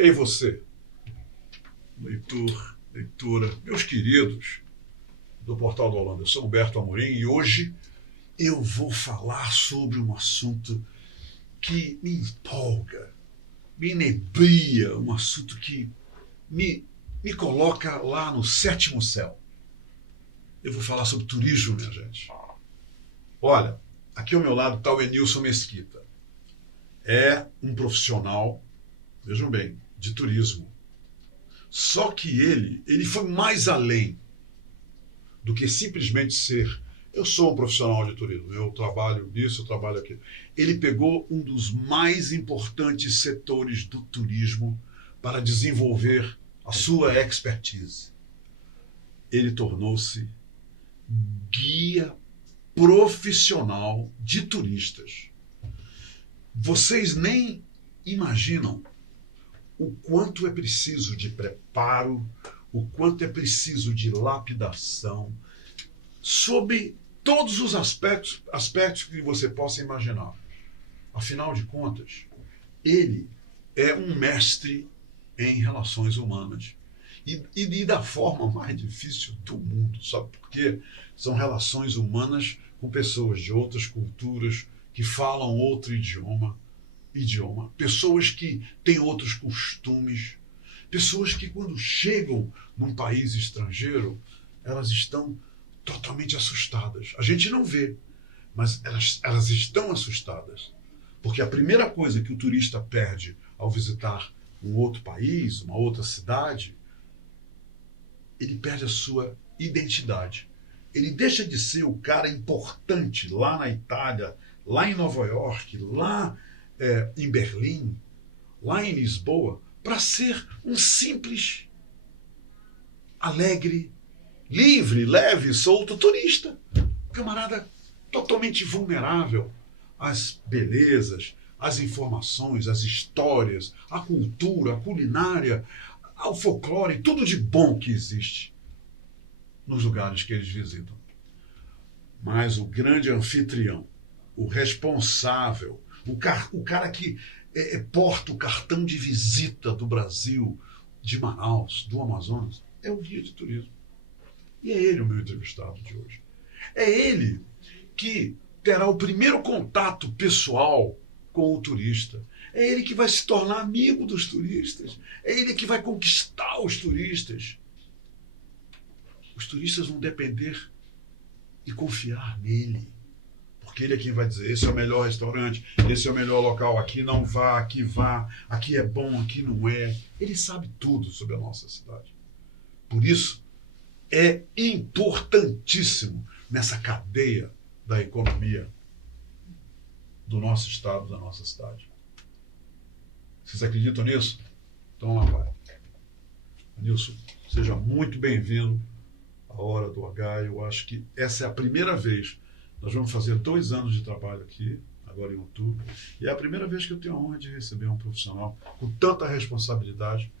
Ei você, leitura, meus queridos do Portal da Holanda, eu sou Humberto Amorim e hoje eu vou falar sobre um assunto que me empolga, me inebria, um assunto que me coloca lá no sétimo céu. Eu vou falar sobre turismo, minha gente. Olha, aqui ao meu lado está o Enilson Mesquita. É um profissional, vejam bem, de turismo. Só que ele foi mais além do que simplesmente ser, eu sou um profissional de turismo, eu trabalho nisso, eu trabalho aquilo. Ele pegou um dos mais importantes setores do turismo para desenvolver a sua expertise. Ele tornou-se guia profissional de turistas. Vocês nem imaginam o quanto é preciso de preparo, o quanto é preciso de lapidação, sob todos os aspectos que você possa imaginar. Afinal de contas, ele é um mestre em relações humanas. E da forma mais difícil do mundo, sabe por quê? São relações humanas com pessoas de outras culturas, que falam outro idioma, pessoas que têm outros costumes, pessoas que quando chegam num país estrangeiro, elas estão totalmente assustadas. A gente não vê, mas elas estão assustadas. Porque a primeira coisa que o turista perde ao visitar um outro país, uma outra cidade, ele perde a sua identidade. Ele deixa de ser o cara importante lá na Itália, lá em Nova York, lá em Berlim, lá em Lisboa, para ser um simples, alegre, livre, leve, solto turista. Camarada totalmente vulnerável às belezas, às informações, às histórias, à cultura, à culinária, ao folclore, tudo de bom que existe nos lugares que eles visitam. Mas o grande anfitrião, o responsável, o cara que porta o cartão de visita do Brasil, de Manaus, do Amazonas, é o guia de turismo. E é ele o meu entrevistado de hoje. É ele que terá o primeiro contato pessoal com o turista. É ele que vai se tornar amigo dos turistas. É ele que vai conquistar os turistas. Os turistas vão depender e confiar nele. Porque ele é quem vai dizer, esse é o melhor restaurante, esse é o melhor local, aqui não vá, aqui é bom, aqui não é. Ele sabe tudo sobre a nossa cidade. Por isso, é importantíssimo nessa cadeia da economia do nosso estado, da nossa cidade. Vocês acreditam nisso? Então lá vai. Nilson, seja muito bem-vindo à Hora do H. Eu acho que essa é a primeira vez. Nós vamos fazer 2 anos de trabalho aqui, agora em outubro, e é a primeira vez que eu tenho a honra de receber um profissional com tanta responsabilidade,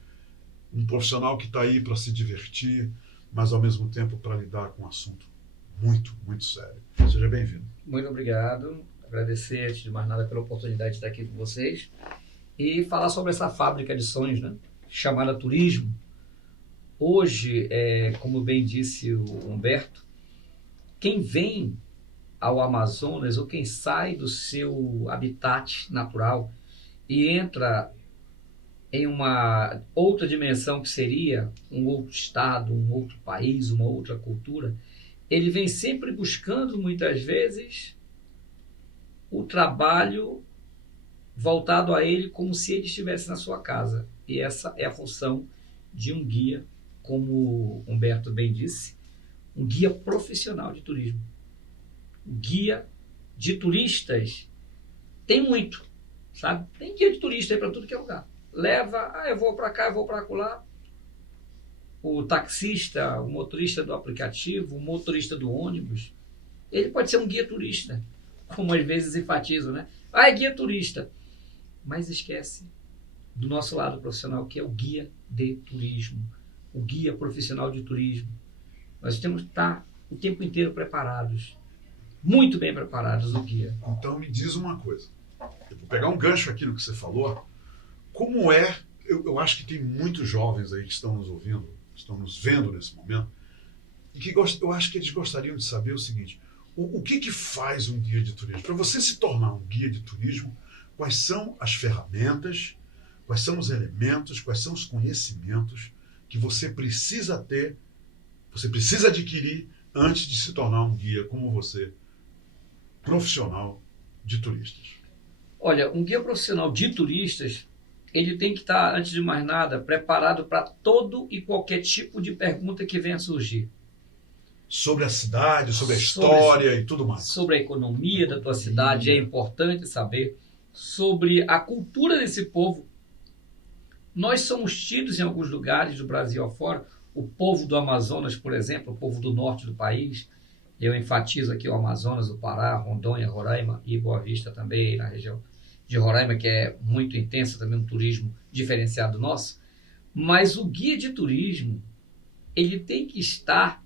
um profissional que está aí para se divertir, mas ao mesmo tempo para lidar com um assunto muito, muito sério. Seja bem-vindo. Muito obrigado. Agradecer, antes de mais nada, pela oportunidade de estar aqui com vocês e falar sobre essa fábrica de sonhos, né? Chamada turismo. Hoje, como bem disse o Humberto, quem vem ao Amazonas ou quem sai do seu habitat natural e entra em uma outra dimensão que seria um outro estado, um outro país, uma outra cultura, ele vem sempre buscando, muitas vezes, o trabalho voltado a ele como se ele estivesse na sua casa. E essa é a função de um guia, como Humberto bem disse, um guia profissional de turismo. Guia de turistas tem muito, sabe? Tem guia de turista aí para tudo que é lugar. Leva, eu vou para cá, eu vou para lá. O taxista, o motorista do aplicativo, o motorista do ônibus, ele pode ser um guia turista, como às vezes enfatizam, né? É guia turista. Mas esquece do nosso lado profissional, que é o guia de turismo, o guia profissional de turismo. Nós temos que estar o tempo inteiro preparados, muito bem preparados, o guia. Então me diz uma coisa, eu vou pegar um gancho aqui no que você falou, como é eu acho que tem muitos jovens aí que estão nos ouvindo, estão nos vendo nesse momento, e que eu acho que eles gostariam de saber o seguinte: o que faz um guia de turismo? Para você se tornar um guia de turismo, quais são as ferramentas, quais são os elementos, quais são os conhecimentos que você precisa ter, você precisa adquirir antes de se tornar um guia como você, profissional de turistas? Olha, um guia profissional de turistas, ele tem que estar, antes de mais nada, preparado para todo e qualquer tipo de pergunta que venha a surgir. Sobre a cidade, sobre a história e tudo mais. Sobre a economia da tua cidade, é importante saber. Sobre a cultura desse povo. Nós somos tidos em alguns lugares do Brasil afora, o povo do Amazonas, por exemplo, o povo do norte do país. Eu enfatizo aqui o Amazonas, o Pará, Rondônia, Roraima e Boa Vista também, na região de Roraima, que é muito intensa, também um turismo diferenciado nosso. Mas o guia de turismo, ele tem que estar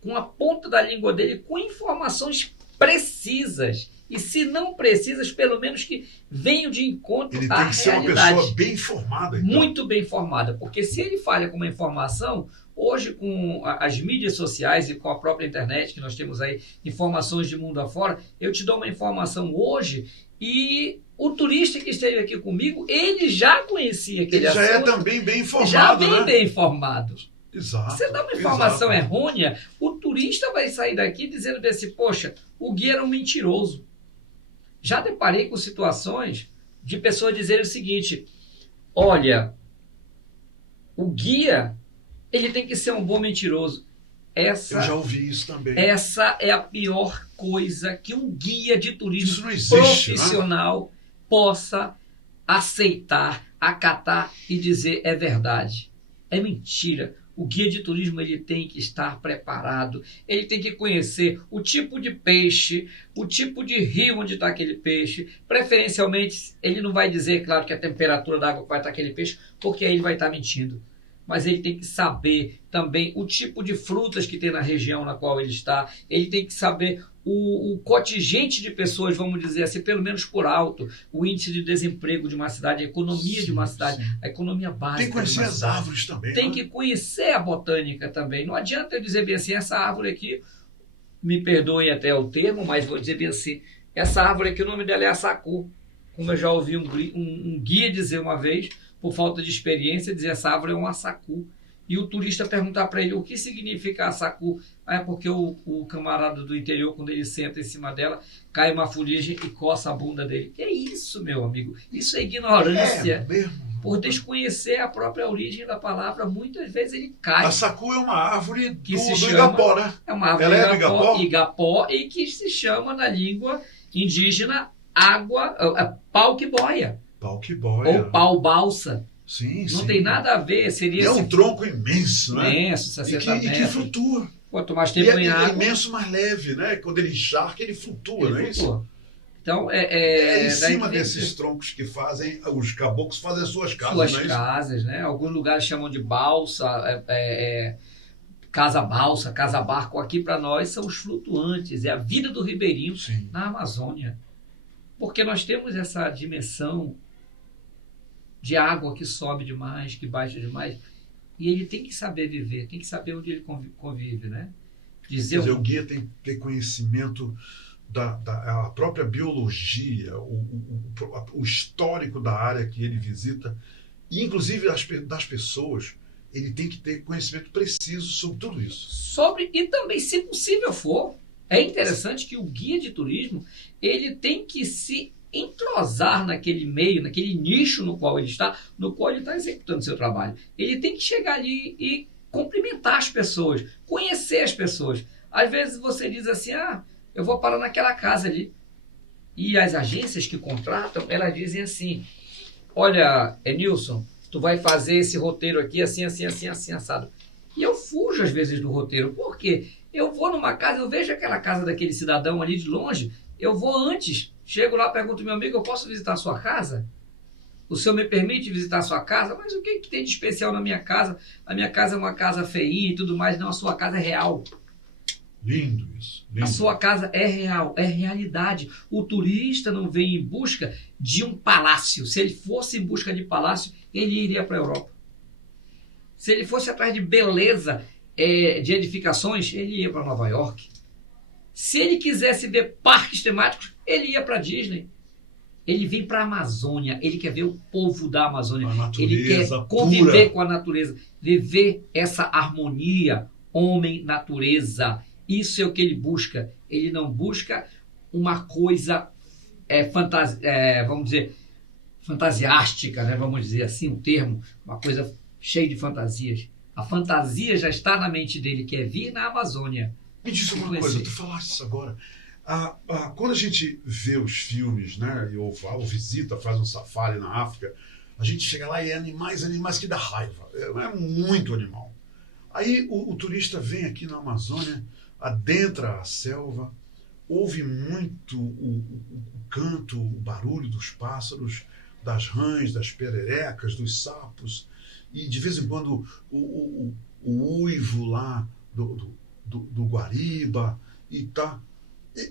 com a ponta da língua dele, com informações precisas. E se não precisas, pelo menos que venham de encontro ele à tem que ser realidade. uma pessoa bem informada. Então. Muito bem informada. Porque se ele falha com uma informação, hoje com as mídias sociais e com a própria internet, que nós temos aí informações de mundo afora, eu te dou uma informação hoje e o turista que esteve aqui comigo, ele já conhecia aquele assunto. Ele já é também bem informado, já vem, né? bem informado. Exato. Você dá uma informação errônea, o turista vai sair daqui dizendo assim, poxa, o guia era um mentiroso. Já deparei com situações de pessoas dizerem o seguinte: olha, o guia, ele tem que ser um bom mentiroso. Eu já ouvi isso também. Essa é a pior coisa que um guia de turismo isso não existe, profissional possa aceitar, acatar e dizer é verdade. É mentira. O guia de turismo, ele tem que estar preparado, ele tem que conhecer o tipo de peixe, o tipo de rio onde está aquele peixe. Preferencialmente, ele não vai dizer, claro, que a temperatura da água que vai estar aquele peixe, porque aí ele vai estar mentindo. Mas ele tem que saber também o tipo de frutas que tem na região na qual ele está. Ele tem que saber o contingente de pessoas, vamos dizer assim, pelo menos por alto, o índice de desemprego de uma cidade, a economia de uma cidade, a economia básica. Tem que conhecer as árvores também. Tem que conhecer a botânica também. Não adianta eu dizer bem assim, essa árvore aqui, me perdoem até o termo, mas vou dizer bem assim, essa árvore aqui, o nome dela é assacu. Como eu já ouvi um guia dizer uma vez, por falta de experiência, dizer essa árvore é um assacu. E o turista perguntar para ele o que significa assacu. É porque o camarada do interior, quando ele senta em cima dela, cai uma fuligem e coça a bunda dele. Que é isso, meu amigo? Isso é ignorância. Por desconhecer a própria origem da palavra, muitas vezes ele cai. Assacu é uma árvore que do Igapó, né? É uma árvore ela é Igapó e que se chama na língua indígena pau-que-boia. Pau-que-boia. Ou pau-balsa. Sim, não tem nada a ver. Seria um tronco imenso, né? Imenso, 60 metros. E que flutua. Quanto mais tempo em água... é imenso, mais leve, né? Quando ele encharca, ele flutua, não é isso? Então, em cima desses troncos que fazem, os caboclos fazem as suas casas, Suas casas, né? Alguns lugares chamam de balsa, casa-balsa, casa-barco. Aqui para nós são os flutuantes, é a vida do ribeirinho na Amazônia. Porque nós temos essa dimensão de água que sobe demais, que baixa demais, e ele tem que saber viver, tem que saber onde ele convive, né? O guia tem que ter conhecimento da própria biologia, o histórico da área que ele visita, e inclusive das pessoas. Ele tem que ter conhecimento preciso sobre tudo isso. E também, se possível for, é interessante que o guia de turismo, ele tem que se entrosar naquele meio, naquele nicho no qual ele está executando seu trabalho. Ele tem que chegar ali e cumprimentar as pessoas, conhecer as pessoas. Às vezes você diz assim, eu vou parar naquela casa ali. E as agências que contratam, elas dizem assim, olha, Nilson, tu vai fazer esse roteiro aqui assim, assim, assim, assim, assado. E eu fujo às vezes do roteiro. Por quê? Eu vou numa casa, eu vejo aquela casa daquele cidadão ali de longe, eu vou antes, chego lá, pergunto ao meu amigo, eu posso visitar a sua casa? O senhor me permite visitar a sua casa? Mas o que tem de especial na minha casa? A minha casa é uma casa feinha e tudo mais, não, a sua casa é real. Lindo isso. Lindo. A sua casa é real, é realidade. O turista não vem em busca de um palácio. Se ele fosse em busca de palácio, ele iria para a Europa. Se ele fosse atrás de beleza, de edificações, ele ia para Nova York. Se ele quisesse ver parques temáticos, ele ia para Disney. Ele vem para a Amazônia, ele quer ver o povo da Amazônia. Ele quer conviver com a natureza, viver essa harmonia homem-natureza. Isso é o que ele busca. Ele não busca uma coisa vamos dizer, fantasiástica, né? Vamos dizer assim, um termo, uma coisa cheia de fantasias. A fantasia já está na mente dele, que é vir na Amazônia. Me diz uma coisa, tu falaste isso agora. Quando a gente vê os filmes, né, ou visita, faz um safari na África, a gente chega lá e é animais que dá raiva. É muito animal. Aí o turista vem aqui na Amazônia, adentra a selva, ouve muito o canto, o barulho dos pássaros, das rãs, das pererecas, dos sapos, e de vez em quando o uivo lá do guariba e tá.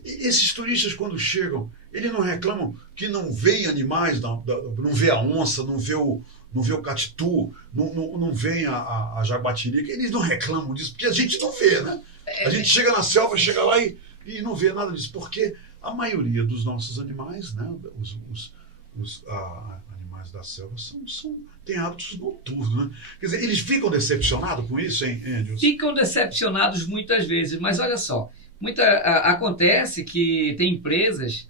Esses turistas, quando chegam, eles não reclamam que não veem animais, não vê a onça, não vê o catitu, não vê a jaguatirica. Eles não reclamam disso, porque a gente não vê, né? A gente chega na selva, chega lá e não vê nada disso, porque a maioria dos nossos animais, né, os animais da selva, têm hábitos noturnos, né? Quer dizer, eles ficam decepcionados com isso, hein, Andrews? Ficam decepcionados muitas vezes, mas olha só, acontece que tem empresas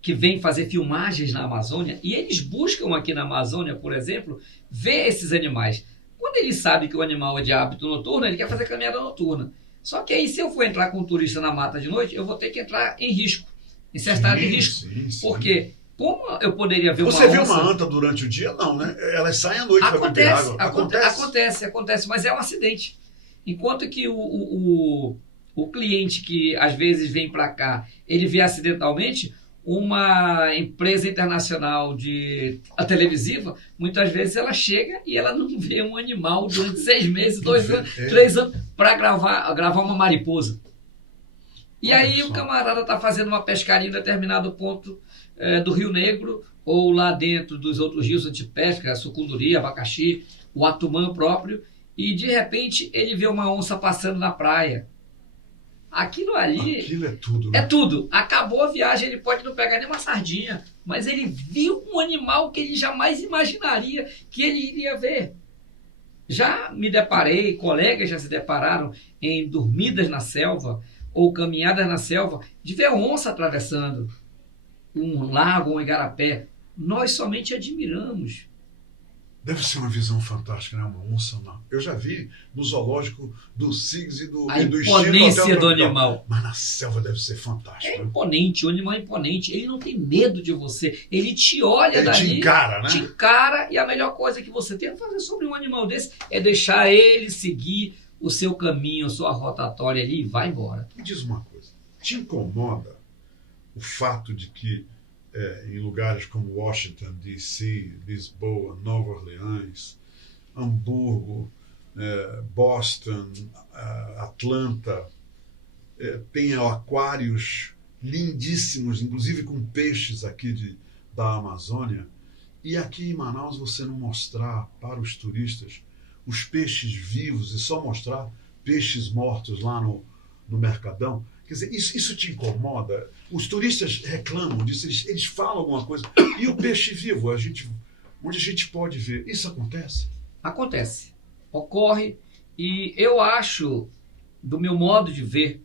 que vêm fazer filmagens na Amazônia e eles buscam aqui na Amazônia, por exemplo, ver esses animais. Quando ele sabe que o animal é de hábito noturno, ele quer fazer caminhada noturna. Só que aí, se eu for entrar com um turista na mata de noite, eu vou ter que entrar em risco, em certo estado de risco. Sim. Porque como eu poderia ver Você vê uma anta durante o dia? Não, né? Elas saem à noite para beber água. Acontece, mas é um acidente. Enquanto que o cliente que às vezes vem para cá, ele vê acidentalmente, uma empresa internacional televisiva, muitas vezes ela chega e ela não vê um animal durante 6 meses, 2 anos, 3 anos, para gravar uma mariposa. E aí o camarada está fazendo uma pescaria em determinado ponto do Rio Negro, ou lá dentro dos outros rios antipesca, Sucunduri, Abacaxi, o Atumã próprio, e de repente ele vê uma onça passando na praia. Aquilo é tudo, né? É tudo. Acabou a viagem, ele pode não pegar nem uma sardinha, mas ele viu um animal que ele jamais imaginaria que ele iria ver. Já me deparei, colegas já se depararam em dormidas na selva ou caminhadas na selva, de ver onça atravessando um lago, um igarapé. Nós somente admiramos. Deve ser uma visão fantástica, né? Uma onça. Eu já vi no zoológico do SIGS e do imponência do animal. Mas na selva deve ser fantástico. É imponente, o animal é imponente. Ele não tem medo de você. Ele te olha dali. Ele te encara, né? Te encara, e a melhor coisa que você tem a fazer sobre um animal desse é deixar ele seguir o seu caminho, a sua rotatória ali e vai embora. Me diz uma coisa. Te incomoda o fato de que em lugares como Washington, D.C., Lisboa, Nova Orleans, Hamburgo, Boston, Atlanta, tenham aquários lindíssimos, inclusive com peixes aqui da Amazônia, e aqui em Manaus você não mostrar para os turistas os peixes vivos e só mostrar peixes mortos lá no Mercadão? Quer dizer, isso te incomoda? Os turistas reclamam disso, eles falam alguma coisa. E o peixe vivo, onde a gente pode ver, isso acontece? Acontece. Ocorre. E eu acho, do meu modo de ver,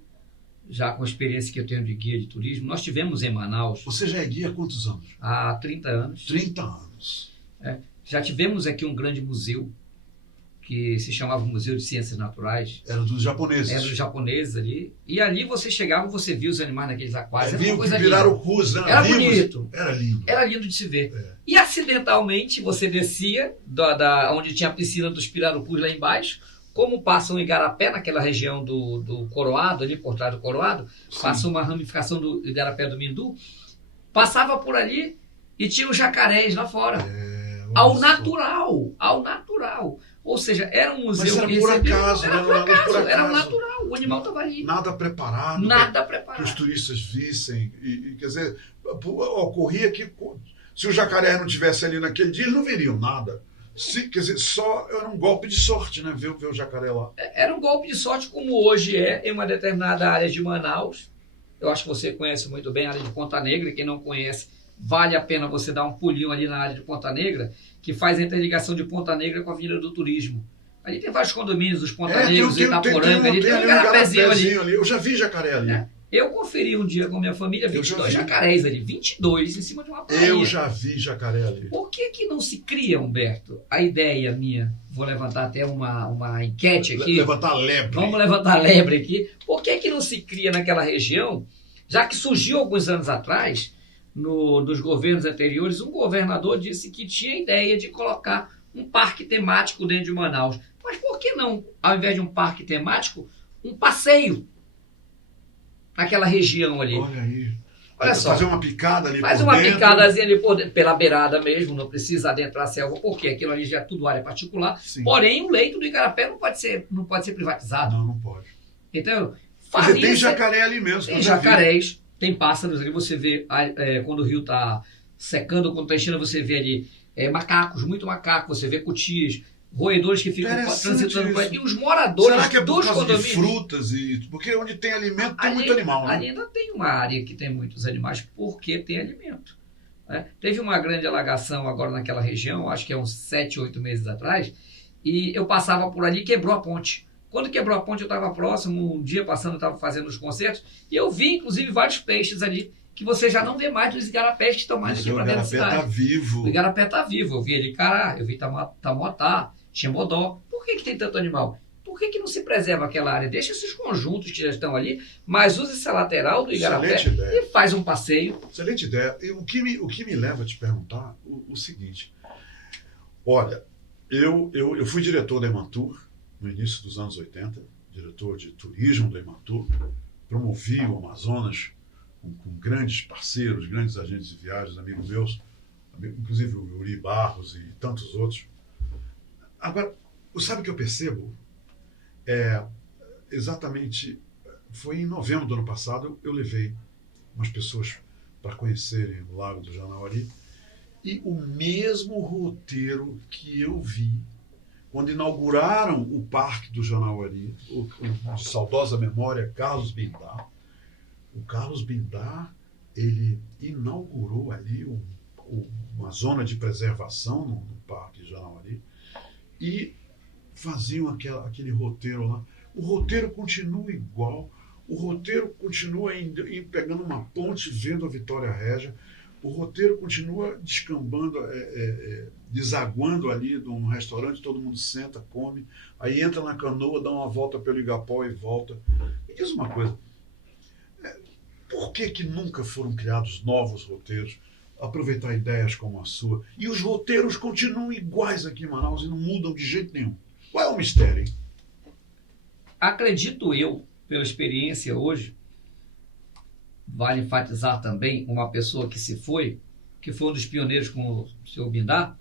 já com a experiência que eu tenho de guia de turismo, nós tivemos em Manaus... Você já é guia há quantos anos? Há 30 anos. 30 anos. Já tivemos aqui um grande museu, que se chamava Museu de Ciências Naturais. Era dos japoneses. Era dos japoneses ali. E ali você chegava, você via os animais naqueles aquários. Viu que viraram pus, né? Era bonito. Era lindo. Era lindo de se ver. E acidentalmente você descia onde tinha a piscina dos pirarucus lá embaixo. Como passa um igarapé naquela região do Coroado, ali por trás do Coroado, passa uma ramificação do igarapé do Mindu, passava por ali e tinha os jacarés lá fora. Ao natural. Ou seja, era um museu Mas era que por recebia- acaso, era né? por Era por acaso, era acaso. natural, o animal estava ali. Nada preparado Nada para que preparado. os turistas vissem. Quer dizer, ocorria que se o jacaré não tivesse ali naquele dia, eles não veriam nada. Quer dizer, só era um golpe de sorte, né? Ver o jacaré lá. Era um golpe de sorte, como hoje é em uma determinada área de Manaus. Eu acho que você conhece muito bem a área de Ponta Negra, e quem não conhece, vale a pena você dar um pulinho ali na área de Ponta Negra, que faz a interligação de Ponta Negra com a Avenida do Turismo. Ali tem vários condomínios, os Ponta Negros, Itaporanga, ali tem um igarapézinho ali. Eu já vi jacaré ali. É. Eu conferi um dia com a minha família 22 jacarés ali, 22 em cima de uma praia. Eu já vi jacaré ali. Por que não se cria, Humberto? A ideia minha, vou levantar até uma enquete aqui. Levantar lebre. Vamos levantar a lebre aqui. Por que não se cria naquela região, já que surgiu alguns anos atrás, nos governos anteriores, um governador disse que tinha ideia de colocar um parque temático dentro de Manaus. Mas por que não, ao invés de um parque temático, um passeio naquela região ali? Olha aí. Olha só. Fazer uma picada ali Faz por uma dentro. picadazinha ali pela beirada mesmo, não precisa adentrar a selva, porque aquilo ali já é tudo área particular. Sim. Porém, o leito do Igarapé não pode ser privatizado. Não dizer, Então, tem jacaré ali mesmo. tem jacarés, tem pássaros ali, você vê quando o rio está secando, quando está enchendo, você vê ali macacos, muito macaco, você vê cutias, roedores que ficam transitando por aí. E os moradores Será que é por dos causa de condomínios. frutas? Porque onde tem alimento tem muito animal, né? Ali ainda tem uma área que tem muitos animais, porque tem alimento. Né? Teve uma grande alagação agora naquela região, acho que é uns 7, 8 meses atrás, e eu passava por ali e quebrou a ponte. Quando quebrou a ponte, eu estava próximo, um dia passando, eu estava fazendo os concertos, e eu vi, inclusive, vários peixes ali, que você já não vê mais dos igarapés que estão mais aqui para dentro da cidade. O igarapé está vivo. O igarapé está vivo. Eu vi ali cará, eu vi tamoatá, chimbodó. Por que tem tanto animal? Por que não se preserva aquela área? Deixa esses conjuntos que já estão ali, mas usa essa lateral do igarapé e faz um passeio. Excelente ideia. E o que me leva a te perguntar o seguinte. Olha, eu fui diretor da Ematur no início dos anos 80, diretor de turismo da Ematur, promovi o Amazonas com grandes parceiros, grandes agentes de viagens, amigos meus, inclusive o Yuri Barros e tantos outros. Agora, sabe o que eu percebo? Exatamente, foi em novembro do ano passado, eu levei umas pessoas para conhecerem o Lago do Janauari, e o mesmo roteiro que eu vi quando inauguraram o Parque do Janauari, de saudosa memória, Carlos Bindar. O Carlos Bindar, ele inaugurou ali uma zona de preservação no Parque Janauari e faziam aquele roteiro lá. O roteiro continua igual, o roteiro continua pegando uma ponte, vendo a Vitória Régia, o roteiro continua descambando, desaguando ali num restaurante, todo mundo senta, come, aí entra na canoa, dá uma volta pelo Igapó e volta. Me diz uma coisa, por que nunca foram criados novos roteiros? Aproveitar ideias como a sua. E os roteiros continuam iguais aqui em Manaus e não mudam de jeito nenhum. Qual é o mistério, hein? Acredito eu, pela experiência hoje, vale enfatizar também uma pessoa que se foi, que foi um dos pioneiros com o senhor Bindar,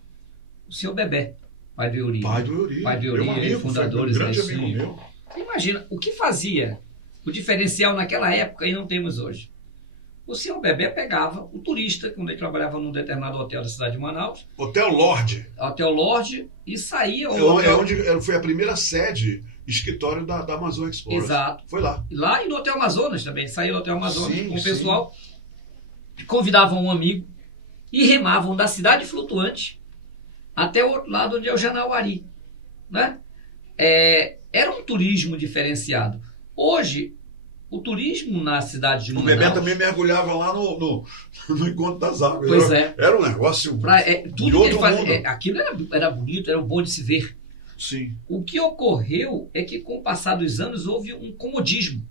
o senhor Bebé, pai do Yuri. Pai do Yuri. Pai do Yuri, fundadores. Um grande amigo meu. Imagina, o que fazia o diferencial naquela época e não temos hoje. O senhor Bebé pegava o turista, quando ele trabalhava num determinado hotel da cidade de Manaus. Hotel Lorde. Hotel Lorde, e saía... onde foi a primeira sede, escritório da Amazon Explorer. Exato. Foi lá. Lá e no Hotel Amazonas também. Saía do Hotel Amazonas com o sim. pessoal, convidavam um amigo e remavam da cidade flutuante até o outro lado, onde é o Janauari. Né? Era um turismo diferenciado. Hoje, o turismo na cidade de Manaus... O Bebé também mergulhava lá no Encontro das Águas. Pois Era um negócio tudo que ele fazia, aquilo era bonito, era bom de se ver. Sim. O que ocorreu é que, com o passar dos anos, houve um comodismo.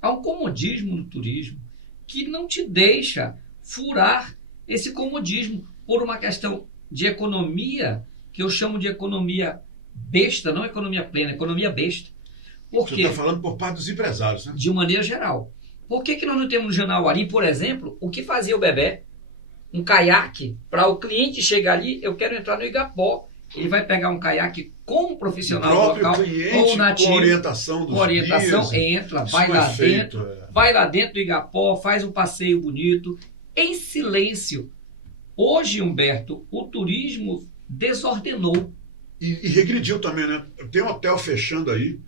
Há um comodismo no turismo que não te deixa furar esse comodismo por uma questão de economia, que eu chamo de economia besta, não economia plena, economia besta. Você está falando por parte dos empresários, né? De maneira geral. Por que nós não temos no Janauari, por exemplo, o que fazia o Bebé? Um caiaque, para o cliente chegar ali, eu quero entrar no Igapó. Ele vai pegar um caiaque com um profissional local ou nativo, com orientação dos orientação, guias, entra, vai lá dentro do Igapó, faz um passeio bonito, em silêncio. Hoje, Humberto, o turismo desordenou. E regrediu também, né? Tem um hotel fechando aí,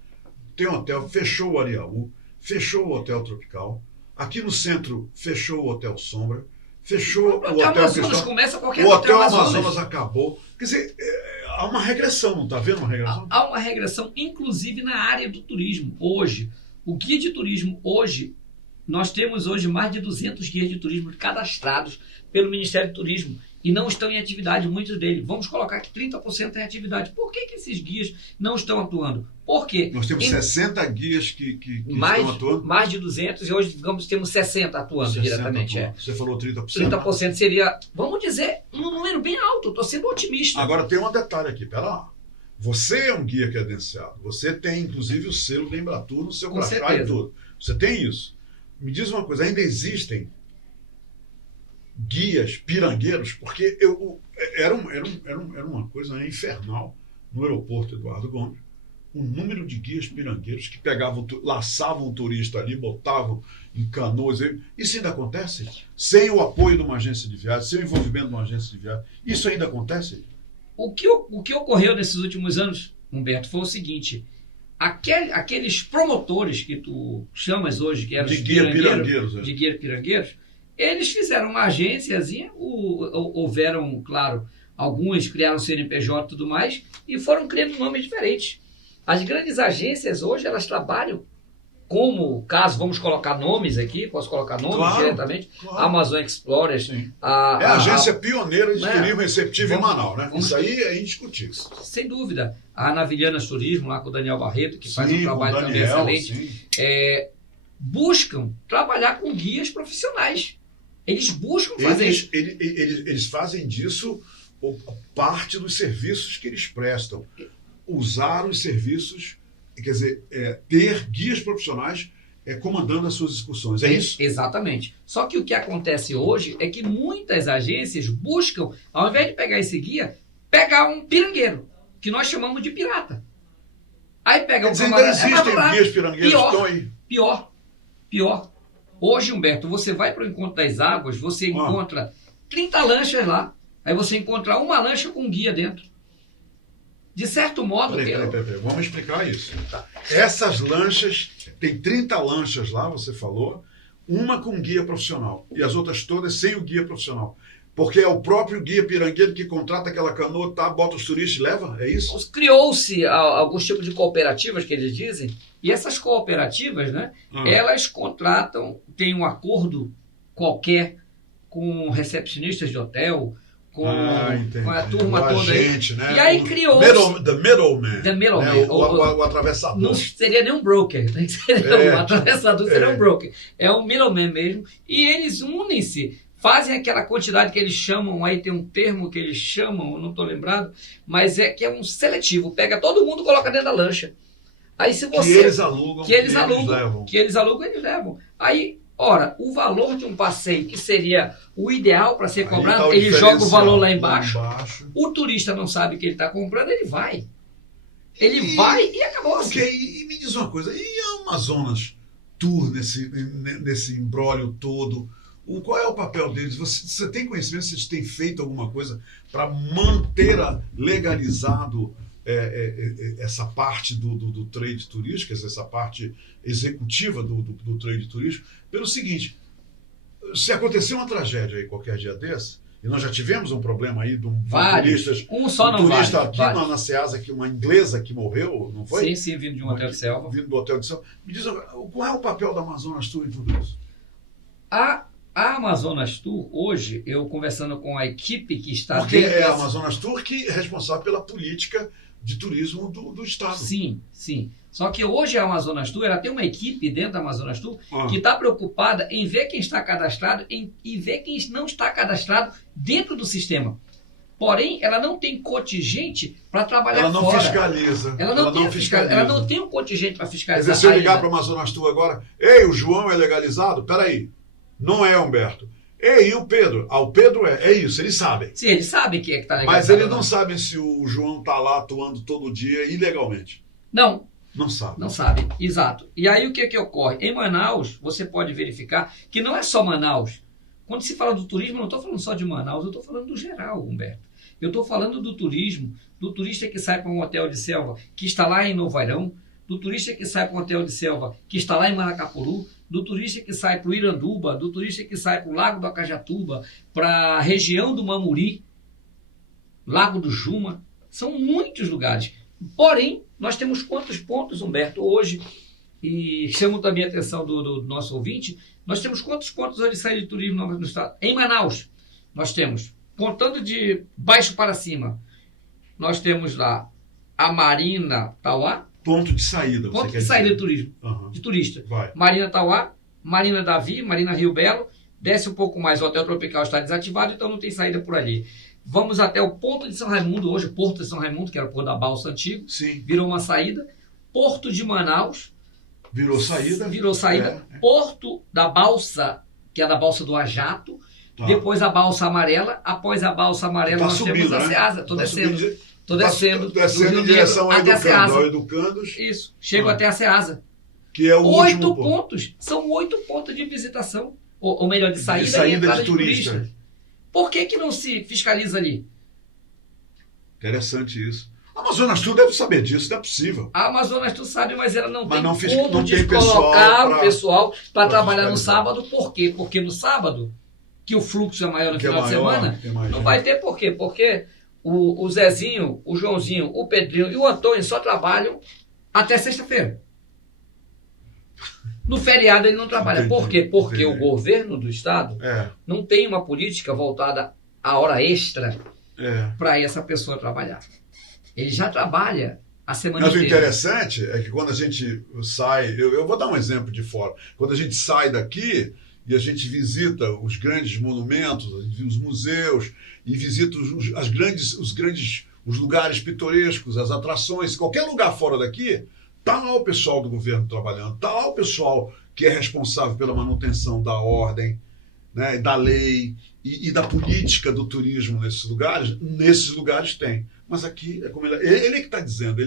fechou o Ariaú, fechou o Hotel Tropical, aqui no centro fechou o Hotel Sombra, fechou o Hotel Amazonas, começa qualquer o Hotel Amazonas acabou. Quer dizer, há uma regressão, não está vendo uma regressão? Há uma regressão, inclusive na área do turismo. Hoje, o guia de turismo, nós temos hoje mais de 200 guias de turismo cadastrados pelo Ministério do Turismo e não estão em atividade, muitos deles. Vamos colocar que 30% em atividade. Por que esses guias não estão atuando? Por quê? Nós temos 60 guias que estão atuando. Mais de 200 e hoje, digamos, temos 60 atuando 60 diretamente. atuando. Você falou 30%? 30% seria, vamos dizer, um número bem alto. Estou sendo otimista. Agora tem um detalhe aqui, pera lá. Você é um guia credenciado. Você tem, inclusive, o selo da Embratur no seu crachá e tudo. Você tem isso. Me diz uma coisa, ainda existem guias pirangueiros? Porque era uma coisa infernal no aeroporto Eduardo Gomes, o número de guias pirangueiros que pegavam, laçavam o turista ali, botavam em canoas. Isso ainda acontece? Sem o apoio de uma agência de viagem, sem o envolvimento de uma agência de viagem. Isso ainda acontece? O que ocorreu nesses últimos anos, Humberto, foi o seguinte: aqueles promotores que tu chamas hoje, que eram de guia pirangueiros, eles fizeram uma agênciazinha, houveram, claro, alguns criaram CNPJ e tudo mais, e foram criando nomes diferentes. As grandes agências hoje, elas trabalham como, caso, vamos colocar nomes aqui, posso colocar nomes diretamente, Amazon Explorers. A agência pioneira de turismo receptivo em Manaus, né? Isso aí é indiscutível. Sem dúvida. A Navilhanas Turismo, lá com o Daniel Barreto, que faz um trabalho também excelente, buscam trabalhar com guias profissionais. Eles buscam fazer isso. Eles fazem disso parte dos serviços que eles prestam. Usar os serviços, quer dizer, ter guias profissionais comandando as suas excursões. É isso? Exatamente. Só que o que acontece hoje é que muitas agências buscam, ao invés de pegar esse guia, pegar um pirangueiro, que nós chamamos de pirata. Aí pega um camarada... Existem guias pirangueiros que estão aí. Pior. Hoje, Humberto, você vai para o Encontro das Águas, você encontra 30 lanchas lá. Aí você encontra uma lancha com um guia dentro. De certo modo... Peraí. Vamos explicar isso. Tá. Essas lanchas, tem 30 lanchas lá, você falou, uma com guia profissional e as outras todas sem o guia profissional. Porque é o próprio guia pirangueiro que contrata aquela canoa, bota os turistas e leva? É isso? Criou-se alguns tipos de cooperativas, que eles dizem, e essas cooperativas, né, elas contratam, tem um acordo qualquer com recepcionistas de hotel, com a turma toda agente, aí. Né? E aí criou-se... The middleman. Né? O atravessador. Não seria nem um broker. O atravessador seria um broker. É um middleman mesmo. E eles unem-se, fazem aquela quantidade que eles chamam, aí tem um termo que eles chamam, eu não estou lembrado, mas que é um seletivo. Pega todo mundo e coloca dentro da lancha. Aí se você... Que eles alugam, eles levam. Aí... Ora, o valor de um passeio, que seria o ideal para ser cobrado, ele joga o valor lá embaixo. O turista não sabe que ele está comprando, ele vai. Ele vai e acabou assim. E me diz uma coisa, e a Amazonas Tour nesse imbróglio todo? Qual é o papel deles? Você tem conhecimento, vocês têm feito alguma coisa para manter legalizado essa parte do trade turístico, essa parte executiva do trade turístico, pelo seguinte: se acontecer uma tragédia aí qualquer dia desse, e nós já tivemos um problema aí de um turista aqui na Ceasa, uma inglesa que morreu, não foi? Sim, vindo de um hotel de selva. Vindo do hotel de selva. Me diz, qual é o papel da Amazonas Tour em tudo isso? A Amazonas Tour, hoje, eu conversando com a equipe que está... Porque é a Amazonas Tour que é responsável pela política de turismo do Estado. Sim. Só que hoje a Amazonas Tour, ela tem uma equipe dentro da Amazonas Tour que está preocupada em ver quem está cadastrado e ver quem não está cadastrado dentro do sistema. Porém, ela não tem contingente para trabalhar fora. Ela não fiscaliza. Ela não tem um contingente para fiscalizar. Quer dizer, se eu ligar para a Amazonas Tour agora, ei, o João é legalizado? Peraí, não é, Humberto. E o Pedro? O Pedro é isso, eles sabem. Sim, eles sabem que é que está legalizado. Mas eles não sabem se o João está lá atuando todo dia ilegalmente. Não. Não sabe. Não sabe, exato. E aí o que ocorre? Em Manaus, você pode verificar que não é só Manaus. Quando se fala do turismo, eu não estou falando só de Manaus, eu estou falando do geral, Humberto. Eu estou falando do turismo, do turista que sai para um hotel de selva, que está lá em Novairão, do turista que sai para um hotel de selva, que está lá em Maracapuru, do turista que sai para o Iranduba, do turista que sai para o Lago do Acajatuba, para a região do Mamuri, Lago do Juma. São muitos lugares. Porém, nós temos quantos pontos, Humberto, hoje, e chamo também a atenção do nosso ouvinte, nós temos quantos pontos hoje de saída de turismo no estado? Em Manaus, nós temos, contando de baixo para cima, nós temos lá a Marina Tauá. Ponto de saída. Ponto de saída de turismo, de turista. Vai. Marina Tauá, Marina Davi, Marina Rio Belo, desce um pouco mais, o Hotel Tropical está desativado, então não tem saída por ali. Vamos até o Porto de São Raimundo, hoje o Porto de São Raimundo, que era o Porto da Balsa antigo, Sim. Virou uma saída. Porto de Manaus. Virou saída. Virou saída. Porto da Balsa, que é da Balsa do Ajato. Tá. Depois a Balsa Amarela. Após a Balsa Amarela, nós temos a Ceasa. Estou descendo. Estou descendo em direção ao Educandos. Isso. Chego até a Ceasa. Que é o 8 pontos. São 8 pontos de visitação. Ou melhor, de saída, e entrada de turistas. Por que não se fiscaliza ali? Interessante isso. A Amazonas Tour deve saber disso, não é possível. A Amazonas Tour sabe, mas ela não tem como descolocar o pessoal para trabalhar no sábado. Por quê? Porque no sábado, que o fluxo é maior no final de semana, não vai ter por quê? Porque o Zezinho, o Joãozinho, o Pedrinho e o Antônio só trabalham até sexta-feira. No feriado ele não trabalha. Por quê? Porque o governo do estado não tem uma política voltada à hora extra para essa pessoa trabalhar. Ele já trabalha a semana inteira. Mas o interessante é que quando a gente sai, eu vou dar um exemplo de fora, quando a gente sai daqui e a gente visita os grandes monumentos, os museus, e visita os lugares pitorescos, as atrações, qualquer lugar fora daqui, está lá o pessoal do governo trabalhando, está lá o pessoal que é responsável pela manutenção da ordem, né, da lei e da política do turismo nesses lugares tem. Mas aqui, é como ele que está dizendo,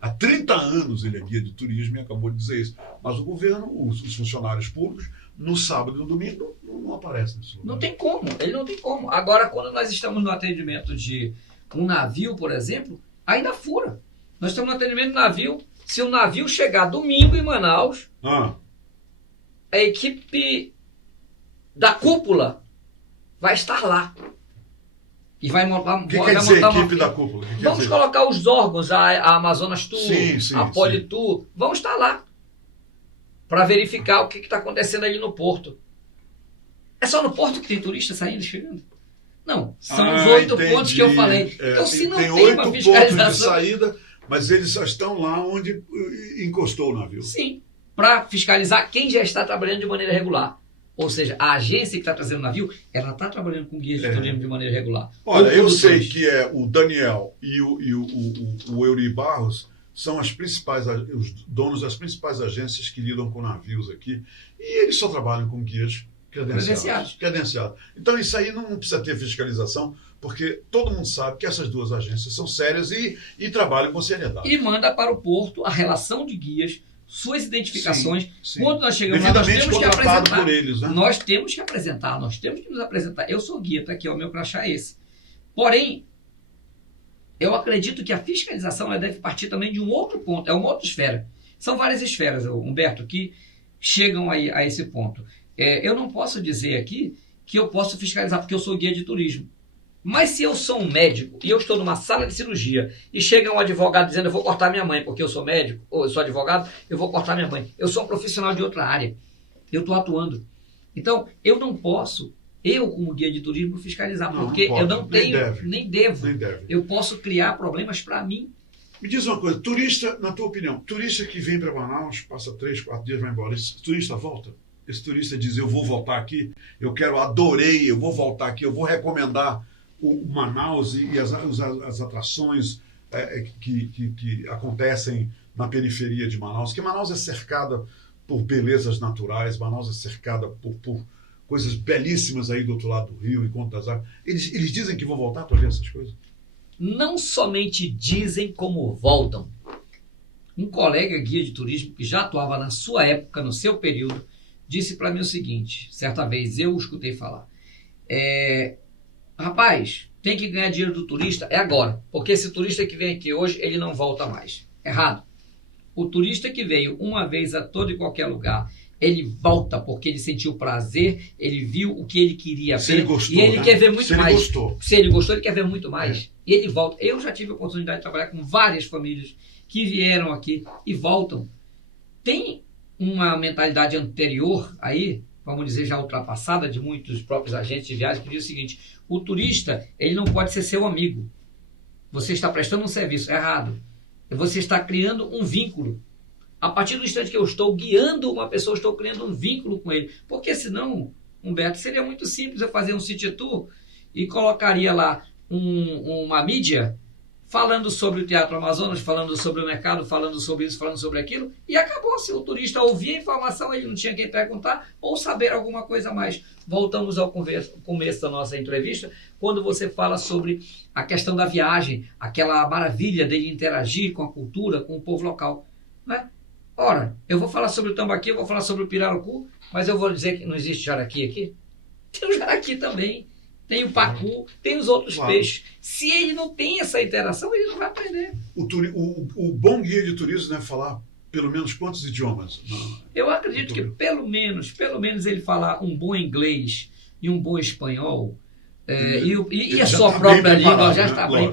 há 30 anos ele é guia de turismo e acabou de dizer isso. Mas o governo, os funcionários públicos, no sábado e no domingo, não aparecem nesse lugar. Não tem como, ele não tem como. Agora, quando nós estamos no atendimento de um navio, por exemplo, ainda fura. Nós estamos no atendimento de navio. Se o navio chegar domingo em Manaus, a equipe da cúpula vai estar lá. E vai montar... O que quer dizer equipe da cúpula? Vamos colocar os órgãos, a Amazonas Tour, a Politour, vão estar lá para verificar o que está acontecendo ali no porto. É só no porto que tem turista saindo e chegando? Não, são os 8 pontos que eu falei. Então, se não tem uma fiscalização... pontos de saída, mas eles só estão lá onde encostou o navio. Sim, para fiscalizar quem já está trabalhando de maneira regular. Ou seja, a agência que está trazendo o navio, ela está trabalhando com guias de turismo de maneira regular. Olha, eu sei que o Daniel e o Eury Barros são os donos das principais agências que lidam com navios aqui, e eles só trabalham com guias credenciados. Então isso aí não precisa ter fiscalização, porque todo mundo sabe que essas duas agências são sérias e trabalham com seriedade. E manda para o porto a relação de guias, suas identificações. Sim. Quando nós chegamos lá, nós temos que apresentar. Por eles, né? Nós temos que apresentar, nós temos que nos apresentar. Eu sou guia, está aqui, o meu crachá é esse. Porém, eu acredito que a fiscalização ela deve partir também de um outro ponto, é uma outra esfera. São várias esferas, Humberto, que chegam aí a esse ponto. Eu não posso dizer aqui que eu posso fiscalizar porque eu sou guia de turismo. Mas se eu sou um médico e eu estou numa sala de cirurgia e chega um advogado dizendo eu vou cortar minha mãe porque eu sou médico, ou eu sou advogado, eu vou cortar minha mãe. Eu sou um profissional de outra área. Eu estou atuando. Então, eu não posso, como guia de turismo, fiscalizar, porque eu não tenho, nem devo. Eu posso criar problemas para mim. Me diz uma coisa, turista, na tua opinião, turista que vem para Manaus, passa 3, 4 dias, vai embora, esse turista volta? Esse turista diz, eu vou voltar aqui, adorei, eu vou voltar aqui, eu vou recomendar o Manaus e as atrações que acontecem na periferia de Manaus, que Manaus é cercada por belezas naturais, Manaus é cercada por coisas belíssimas aí do outro lado do rio, Encontro das Águas. Eles dizem que vão voltar para ver essas coisas? Não somente dizem como voltam. Um colega guia de turismo que já atuava na sua época, no seu período, disse para mim o seguinte, certa vez eu o escutei falar, rapaz, tem que ganhar dinheiro do turista é agora, porque esse turista que vem aqui hoje, ele não volta mais. Errado. O turista que veio uma vez a todo e qualquer lugar, ele volta porque ele sentiu prazer, ele viu o que ele queria ver, ele gostou, e ele né? quer ver muito mais. Gostou. Se ele gostou, ele quer ver muito mais. E ele volta. Eu já tive a oportunidade de trabalhar com várias famílias que vieram aqui e voltam. Tem uma mentalidade anterior aí, vamos dizer, já ultrapassada de muitos próprios agentes de viagem, que diz o seguinte, o turista, ele não pode ser seu amigo. Você está prestando um serviço errado. Você está criando um vínculo. A partir do instante que eu estou guiando uma pessoa, eu estou criando um vínculo com ele. Porque senão, Humberto, seria muito simples eu fazer um city tour e colocaria lá uma mídia falando sobre o Teatro Amazonas, falando sobre o mercado, falando sobre isso, falando sobre aquilo, e acabou. Se o turista ouvia a informação, ele não tinha quem perguntar ou saber alguma coisa a mais. Voltamos ao começo da nossa entrevista, quando você fala sobre a questão da viagem, aquela maravilha dele interagir com a cultura, com o povo local, né? Ora, eu vou falar sobre o tambaqui, eu vou falar sobre o pirarucu, mas eu vou dizer que não existe jaraqui aqui? Tem o jaraqui também, tem o pacu, tem os outros peixes. Se ele não tem essa interação, ele não vai aprender. O bom guia de turismo deve falar pelo menos quantos idiomas? Eu acredito que pelo menos ele falar um bom inglês e um bom espanhol, e a sua própria língua já está bem,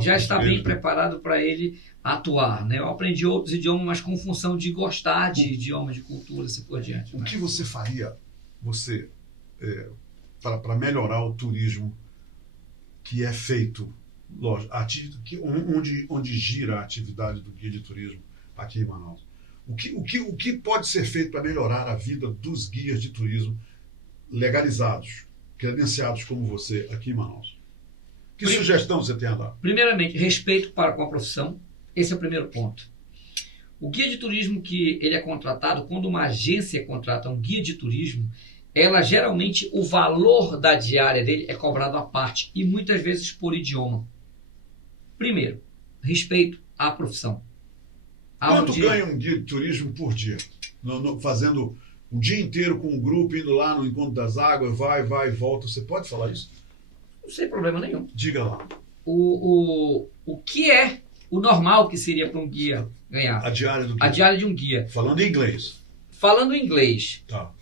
já está bem preparado para ele atuar, né? Eu aprendi outros idiomas, mas com função de gostar de idiomas, de cultura, assim por diante. O que você faria, para melhorar o turismo que é feito, lógico, onde gira a atividade do guia de turismo aqui em Manaus? O que pode ser feito para melhorar a vida dos guias de turismo legalizados, credenciados como você aqui em Manaus? Que sugestão você tem a dar? Primeiramente, respeito para com a profissão. Esse é o primeiro ponto. O guia de turismo que ele é contratado, quando uma agência contrata um guia de turismo, ela geralmente, o valor da diária dele é cobrado à parte e muitas vezes por idioma. Primeiro, respeito à profissão. Quanto ganha um guia de turismo por dia? Fazendo um dia inteiro com um grupo, indo lá no Encontro das Águas, vai e volta. Você pode falar isso? Sem problema nenhum. Diga lá. O que é o normal que seria para um guia ganhar? A diária do guia. A diária de um guia. Falando em inglês. Falando em inglês. Tá.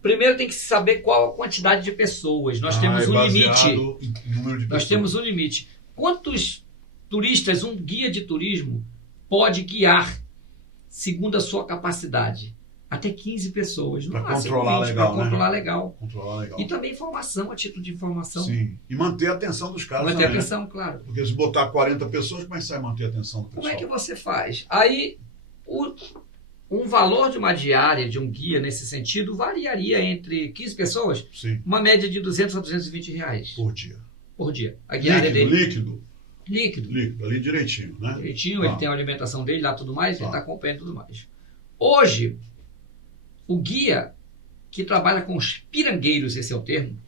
Primeiro tem que se saber qual a quantidade de pessoas. Nós temos um limite. Nós temos um limite. Quantos turistas um guia de turismo pode guiar segundo a sua capacidade? Até 15 pessoas. Para controlar legal, para controlar né? legal. Controlar legal. E também informação, a título de informação. Sim. E manter a atenção dos caras. Manter a atenção, claro. Porque se botar 40 pessoas, como é que você vai manter a atenção do pessoal? Como é que você faz? Aí, um valor de uma diária, de um guia nesse sentido, variaria entre 15 pessoas, Sim. Uma média de 200 a 220 reais. Por dia. Por dia. A diária dele. Líquido, ali direitinho, né? Direitinho, ele tem a alimentação dele lá, tudo mais, ele está acompanhando tudo mais. Hoje, o guia que trabalha com os pirangueiros, esse é o termo,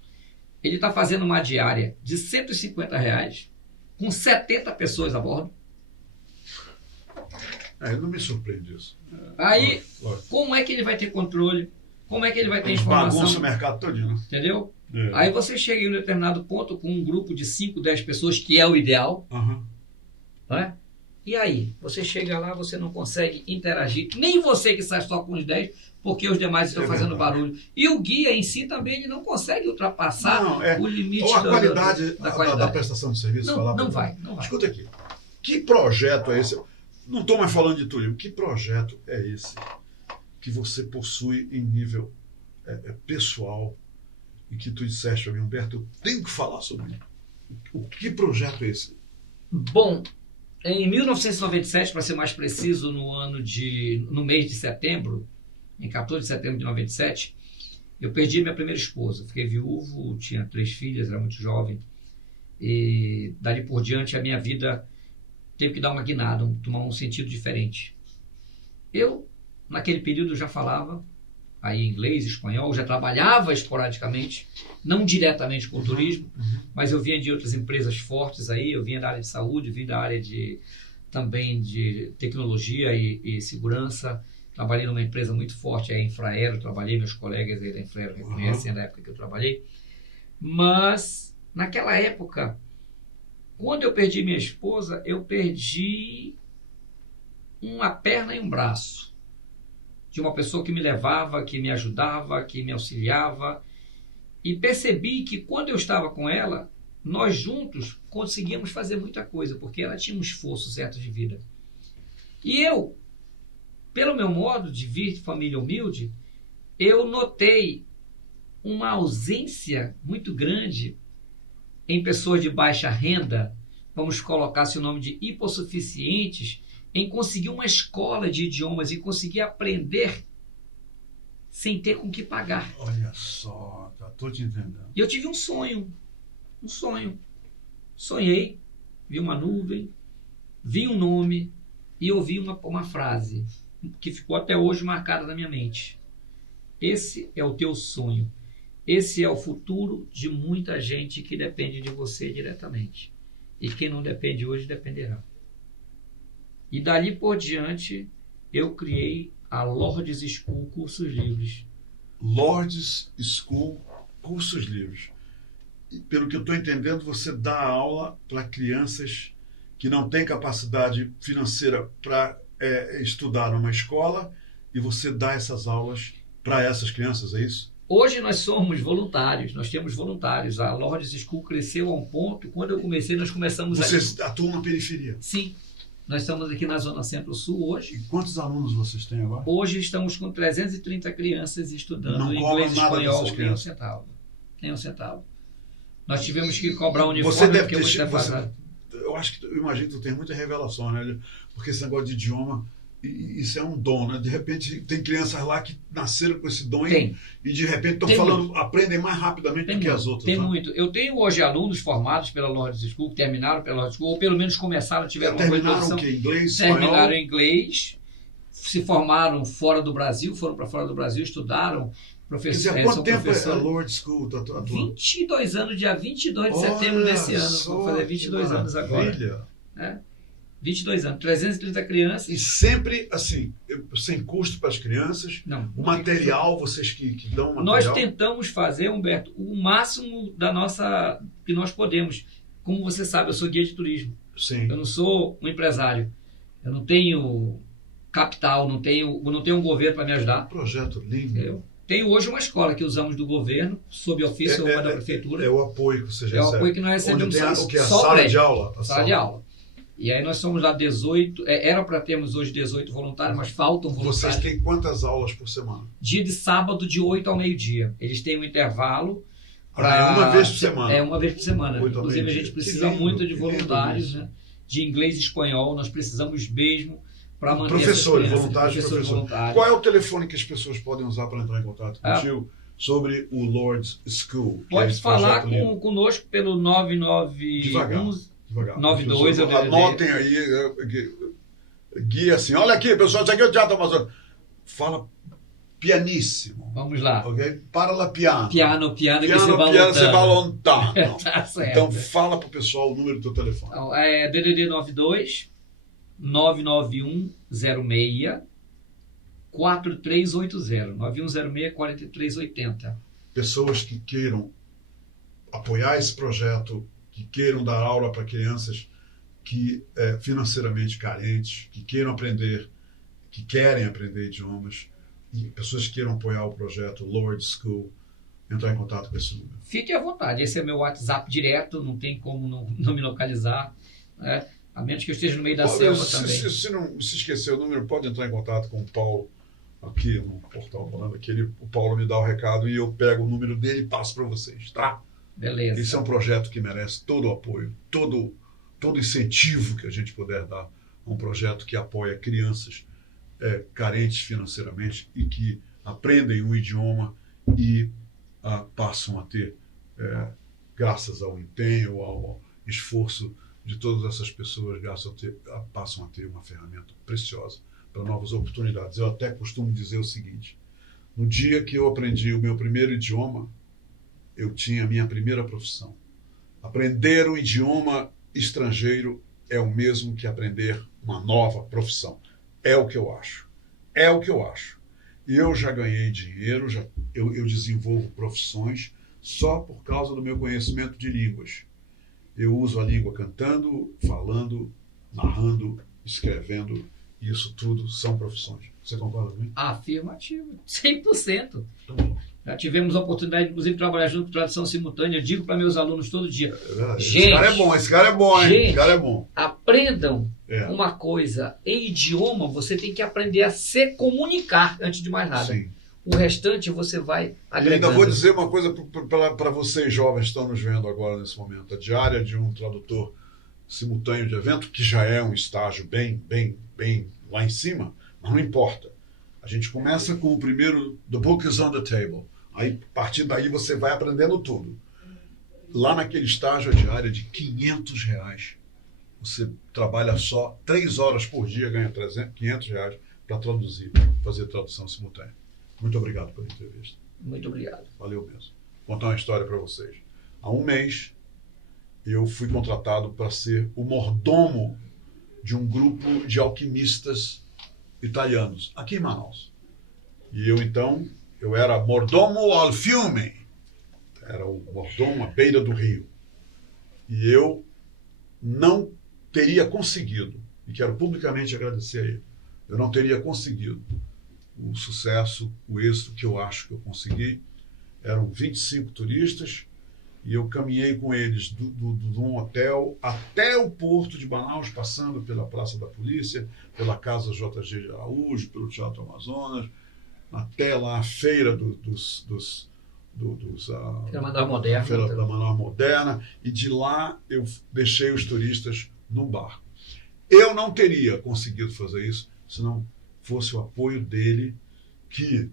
ele está fazendo uma diária de 150 reais, com 70 pessoas a bordo. Não me surpreende isso. Aí, como é que ele vai ter controle? Como é que ele vai ter informação? Bagunça o mercado todinho, né? Entendeu? Aí você chega em um determinado ponto com um grupo de 5, 10 pessoas, que é o ideal. Né? E aí, você chega lá, você não consegue interagir. Nem você que sai só com os 10, porque os demais estão fazendo barulho. E o guia em si também ele não consegue ultrapassar o limite ou a qualidade da prestação de serviço. Não vai. Escuta aqui. Que projeto é esse? Não estou mais falando de turismo. Que projeto é esse que você possui em nível pessoal e que tu disseste para mim, Humberto, eu tenho que falar sobre isso? Que projeto é esse? Bom, em 1997, para ser mais preciso, no mês de setembro, em 14 de setembro de 97, eu perdi minha primeira esposa. Fiquei viúvo, tinha 3 filhas, era muito jovem. E dali por diante a minha vida teve que dar uma guinada, tomar um sentido diferente. Eu, naquele período, já falava aí inglês, espanhol, já trabalhava esporadicamente, não diretamente com o turismo, mas eu vinha de outras empresas fortes aí, eu vinha da área de saúde, vinha da área também de tecnologia e segurança. Trabalhei numa empresa muito forte, a Infraero, trabalhei, meus colegas aí da Infraero reconhecem da época que eu trabalhei. Mas, naquela época, quando eu perdi minha esposa, eu perdi uma perna e um braço. De uma pessoa que me levava, que me ajudava, que me auxiliava. E percebi que quando eu estava com ela, nós juntos conseguíamos fazer muita coisa, porque ela tinha um esforço certo de vida. E eu, pelo meu modo de vir de família humilde, eu notei uma ausência muito grande em pessoas de baixa renda, vamos colocar-se o nome de hipossuficientes, em conseguir uma escola de idiomas e conseguir aprender sem ter com que pagar. Olha só, tô te entendendo. E eu tive um sonho. Sonhei, vi uma nuvem, vi um nome e ouvi uma frase que ficou até hoje marcada na minha mente. Esse é o teu sonho. Esse é o futuro de muita gente que depende de você diretamente. E quem não depende hoje, dependerá. E dali por diante, eu criei a Lords School Cursos Livres. Lords School Cursos Livres. E, pelo que eu estou entendendo, você dá aula para crianças que não têm capacidade financeira para estudar numa escola e você dá essas aulas para essas crianças, é isso? Hoje nós somos voluntários, nós temos voluntários. A Lords School cresceu a um ponto, quando eu comecei, nós começamos Vocês atuam na periferia? Sim. Nós estamos aqui na Zona Centro-Sul hoje. E quantos alunos vocês têm agora? Hoje estamos com 330 crianças estudando não inglês e espanhol, nem um centavo. Nós tivemos que cobrar um uniforme você deve porque muito defasado. Eu imagino que tu tem muita revelação, né? Porque esse negócio de idioma, isso é um dom, né? De repente tem crianças lá que nasceram com esse dom e de repente estão falando, muito. Aprendem mais rapidamente do que as outras. Tem muito. Eu tenho hoje alunos formados pela Lords School, que terminaram pela Lords School, ou pelo menos começaram, tiveram uma Terminaram o quê? Inglês, terminaram inglês, se formaram fora do Brasil, foram para fora do Brasil, estudaram. Quanto tempo é a Lords School? 22 anos, dia 22 de setembro desse ano. Vou fazer 22 anos agora. 22 anos, 330 crianças. E sempre, assim, sem custo para as crianças? Não. O material, vocês que dão material? Nós tentamos fazer, Humberto, o máximo que nós podemos. Como você sabe, eu sou guia de turismo. Sim. Eu não sou um empresário. Eu não tenho capital, não tenho um governo para me ajudar. Projeto lindo. Eu tenho hoje uma escola que usamos do governo, sob ofício ou da prefeitura. É o apoio que você recebe. É o apoio que nós recebemos. O que é a sala de aula? A sala de aula. E aí nós somos lá 18, era para termos hoje 18 voluntários, mas faltam voluntários. Vocês têm quantas aulas por semana? Dia de sábado, de 8 ao meio-dia. Eles têm um intervalo. É uma vez por semana? É uma vez por semana. Inclusive a gente precisa muito de voluntários, né? De inglês e espanhol, nós precisamos mesmo para manter professores, voluntários. Qual é o telefone que as pessoas podem usar para entrar em contato contigo sobre o Lords School? Pode falar conosco pelo 991... Devagar. 92, anotem aí, guia assim, olha aqui, pessoal, isso aqui é o Teatro Amazonas. Fala pianíssimo. Vamos lá. Ok? Para la piano. Piano, que você vai lontano. Tá certo. Então fala pro pessoal o número do teu telefone. Então, é DDD 92 991 06 4380. 9106 4380. Pessoas que queiram apoiar esse projeto, que queiram dar aula para crianças que financeiramente carentes, que queiram aprender, que querem aprender idiomas, e pessoas que queiram apoiar o projeto Lords School, entrar em contato com esse número. Fique à vontade, esse é meu WhatsApp direto, não tem como não me localizar, né? A menos que eu esteja no meio da selva também. Se esquecer o número, pode entrar em contato com o Paulo, aqui no portal falando que o Paulo me dá o recado e eu pego o número dele e passo para vocês, tá? Beleza. Esse é um projeto que merece todo o apoio, todo incentivo que a gente puder dar a um projeto que apoia crianças carentes financeiramente e que aprendem o idioma e passam a ter, graças ao empenho, ao esforço de todas essas pessoas, passam a ter uma ferramenta preciosa para novas oportunidades. Eu até costumo dizer o seguinte: No dia que eu aprendi o meu primeiro idioma, eu tinha a minha primeira profissão. Aprender um idioma estrangeiro é o mesmo que aprender uma nova profissão. É o que eu acho. É o que eu acho. E eu já ganhei dinheiro, eu desenvolvo profissões só por causa do meu conhecimento de línguas. Eu uso a língua cantando, falando, narrando, escrevendo. Isso tudo são profissões. Você concorda comigo? Afirmativo, 100%. Então, bom. Já tivemos a oportunidade, inclusive, de trabalhar junto com tradução simultânea. Eu digo para meus alunos todo dia. Esse cara é bom, esse cara é bom, hein? Gente, Esse cara é bom. Aprendam uma coisa. Em idioma, você tem que aprender a se comunicar antes de mais nada. Sim. O restante você vai agregando. Eu ainda vou dizer uma coisa para vocês jovens que estão nos vendo agora nesse momento. A diária de um tradutor simultâneo de evento, que já é um estágio bem lá em cima, mas não importa. A gente começa com o primeiro, the book is on the table. Aí, a partir daí, você vai aprendendo tudo. Lá naquele estágio, a diária de R$500. Você trabalha só 3 horas por dia, ganha R$500 para traduzir, fazer tradução simultânea. Muito obrigado pela entrevista. Muito obrigado. Valeu mesmo. Vou contar uma história para vocês. Há um mês, eu fui contratado para ser o mordomo de um grupo de alquimistas italianos, aqui em Manaus. E eu era mordomo al fiume, era o mordomo à beira do rio. E eu não teria conseguido, e quero publicamente agradecer a ele, eu não teria conseguido o sucesso, o êxito que eu acho que eu consegui. Eram 25 turistas e eu caminhei com eles de um hotel até o porto de Manaus, passando pela Praça da Polícia, pela Casa JG de Araújo, pelo Teatro Amazonas, até lá a feira Feira Manaus Moderna. Feira da Manaus Moderna, e de lá eu deixei os turistas num barco. Eu não teria conseguido fazer isso se não fosse o apoio dele, que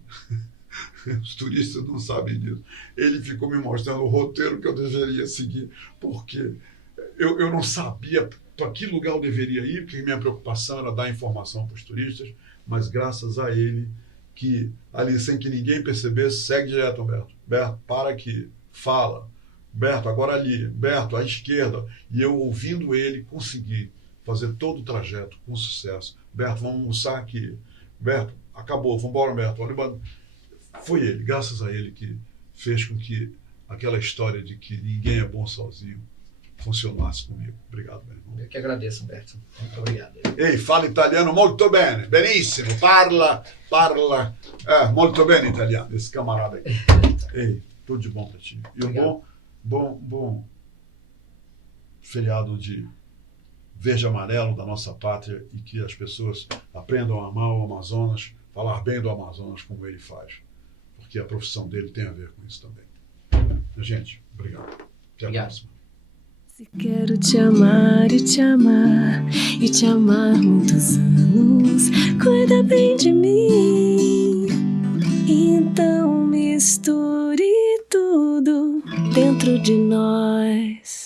os turistas não sabem disso. Ele ficou me mostrando o roteiro que eu deveria seguir, porque eu não sabia para que lugar eu deveria ir, porque minha preocupação era dar informação para os turistas, mas graças a ele, que ali, sem que ninguém percebesse, segue direto, Humberto. Humberto, para aqui, fala. Humberto, agora ali. Humberto, à esquerda. E eu, ouvindo ele, consegui fazer todo o trajeto com sucesso. Humberto, vamos almoçar aqui. Humberto, acabou, vamos embora, Humberto. Foi ele, graças a ele, que fez com que aquela história de que ninguém é bom sozinho funcionasse comigo. Obrigado, meu irmão. Eu que agradeço, Humberto. Muito obrigado. Ehi, fala italiano molto bene, benissimo, parla molto bene italiano, esse camarada aí. Ei, tudo de bom para ti. E um bom feriado de verde e amarelo da nossa pátria, e que as pessoas aprendam a amar o Amazonas, falar bem do Amazonas como ele faz, porque a profissão dele tem a ver com isso também. Gente, obrigado. Até a próxima. Se quero te amar e te amar e te amar muitos anos, cuida bem de mim. Então misture tudo dentro de nós.